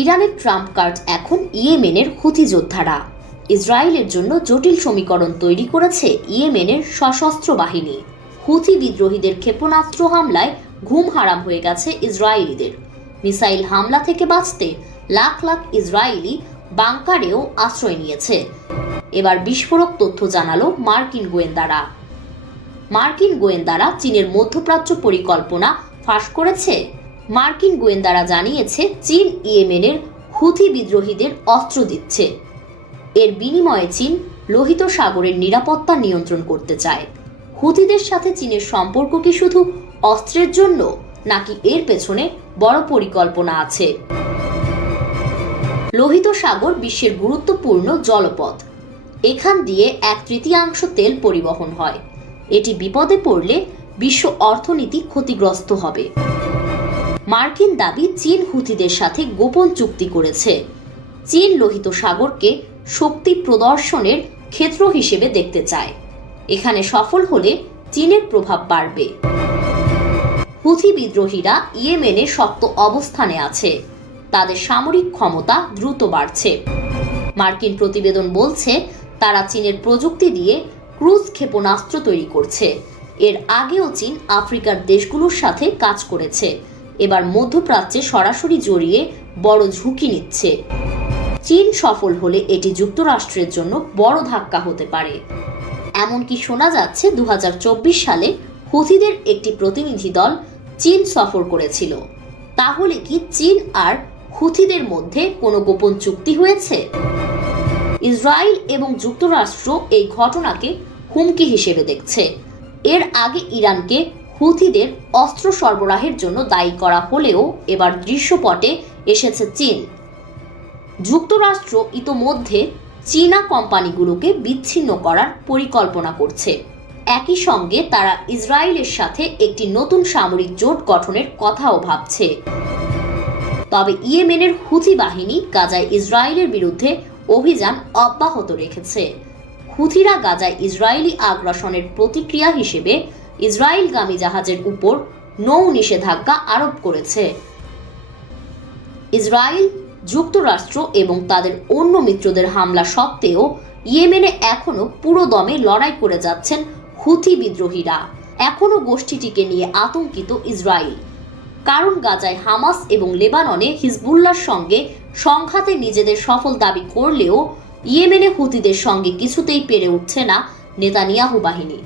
ইরানের Trump card এখন ইয়েমেনের হুথি যোদ্ধারা। ইসরায়েলের জন্য জটিল সমীকরণ তৈরি করেছে ইয়েমেনের সশস্ত্র বাহিনী। হুথি বিদ্রোহীদের ক্ষেপণাস্ত্র হামলায় ঘুম হারাম হয়ে গেছে ইসরায়েলিদের। মিসাইল হামলা থেকে বাঁচতে লাখ লাখ ইসরায়েলি বাংকারেও আশ্রয় নিয়েছে। এবার বিস্ফোরক তথ্য জানালো মার্কিন গোয়েন্দারা চীনের মধ্যপ্রাচ্য পরিকল্পনা ফাঁস করেছে। মার্কিন গোয়েন্দারা জানিয়েছে চীন ইয়েমেনের হুথি বিদ্রোহীদের অস্ত্র দিচ্ছে। এর বিনিময়ে চীন লোহিত সাগরের নিরাপত্তা নিয়ন্ত্রণ করতে চায়। হুথিদের সাথে চীনের সম্পর্ক কি শুধু অস্ত্রের জন্য, নাকি এর পেছনে বড় পরিকল্পনা আছে? লোহিত সাগর বিশ্বের গুরুত্বপূর্ণ জলপথ। এখান দিয়ে 1/3 তেল পরিবহন হয়। এটি বিপদে পড়লে বিশ্ব অর্থনীতি ক্ষতিগ্রস্ত হবে। মার্কিন দাবি, চীন হুথিদের সাথে গোপন চুক্তি করেছে। চীন লোহিত সাগরকে শক্তি প্রদর্শনের ক্ষেত্র হিসেবে দেখতে চায়। এখানে সফল হলে চীনের প্রভাব বাড়বে। হুথি বিদ্রোহীরা ইয়েমেনে শক্ত অবস্থানে আছে। তাদের সামরিক ক্ষমতা দ্রুত বাড়ছে। মার্কিন প্রতিবেদন বলছে তারা চীনের প্রযুক্তি দিয়ে ক্রুজ ক্ষেপণাস্ত্র তৈরি করছে। এর আগেও চীন আফ্রিকার দেশগুলোর সাথে কাজ করেছে। এবার মধ্যপ্রাচ্যে সরাসরি জড়িয়ে বড় ঝুঁকি নিচ্ছে। চীন সফল হলে এটি যুক্তরাষ্ট্রের জন্য বড় ধাক্কা হতে পারে। এমনকি শোনা যাচ্ছে 2024 সালে হুথিদের একটি প্রতিনিধি দল চীন সফর করেছিল। তাহলে কি চীন আর হুথিদের মধ্যে কোনো গোপন চুক্তি হয়েছে? ইসরায়েল এবং যুক্তরাষ্ট্র এই ঘটনাকে হুমকি হিসেবে দেখছে। এর আগে ইরানকে হুথিদের অস্ত্র সরবরাহের জন্য দায়ী করা হলেও এবার দৃশ্যপটে এসেছে চীন। যুক্তরাষ্ট্র ইতোমধ্যে চীনা কোম্পানিগুলোকে বিচ্ছিন্ন করার পরিকল্পনা করছে। একই সঙ্গে তারা ইসরায়েলের সাথে একটি নতুন সামরিক জোট গঠনের কথাও ভাবছে। তবে ইয়েমেনের হুথি বাহিনী গাজায় ইসরায়েলের বিরুদ্ধে অভিযান অব্যাহত রেখেছে। হুথিরা গাজায় ইসরায়েলি আগ্রাসনের প্রতিক্রিয়া হিসেবে ইসরায়েলগামী জাহাজের উপর নৌ নিষেধাজ্ঞা আরোপ করেছে। ইসরায়েল, যুক্তরাষ্ট্র এবং তাদের অন্য মিত্রদের হামলা সত্ত্বেও ইয়েমেনে এখনও পুরো দমে লড়াই করে যাচ্ছেন হুথি বিদ্রোহীরা। এখনও গোষ্ঠীটিকে নিয়ে আতঙ্কিত ইসরায়েল। কারণ গাজায় হামাস এবং লেবাননে হিজবুল্লাহর সঙ্গে সংঘাতে নিজেদের সফল দাবি করলেও ইয়েমেনে হুথিদের সঙ্গে কিছুতেই পেরে উঠছে না নেতানিয়াহু বাহিনী।